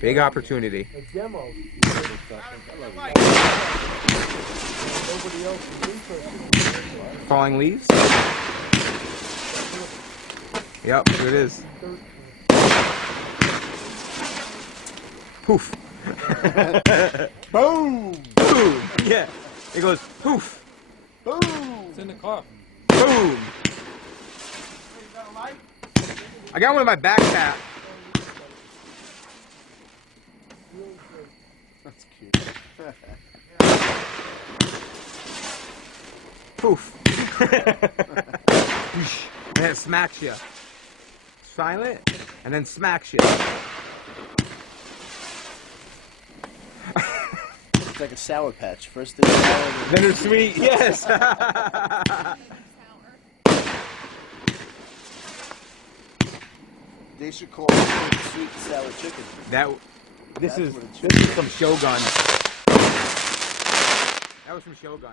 Big opportunity. A demo. Falling leaves? Yep, here it is. Poof. Boom! Boom! Yeah. It goes poof. Boom! It's in the car. Boom! I got one in my backpack. That's cute. Poof. And it smacks you. Silent, and then smacks you. It's like a Sour Patch. First it's sour, Then it's sweet, yes. They should call it sweet and sour chicken. This is from Shogun. That was from Shogun.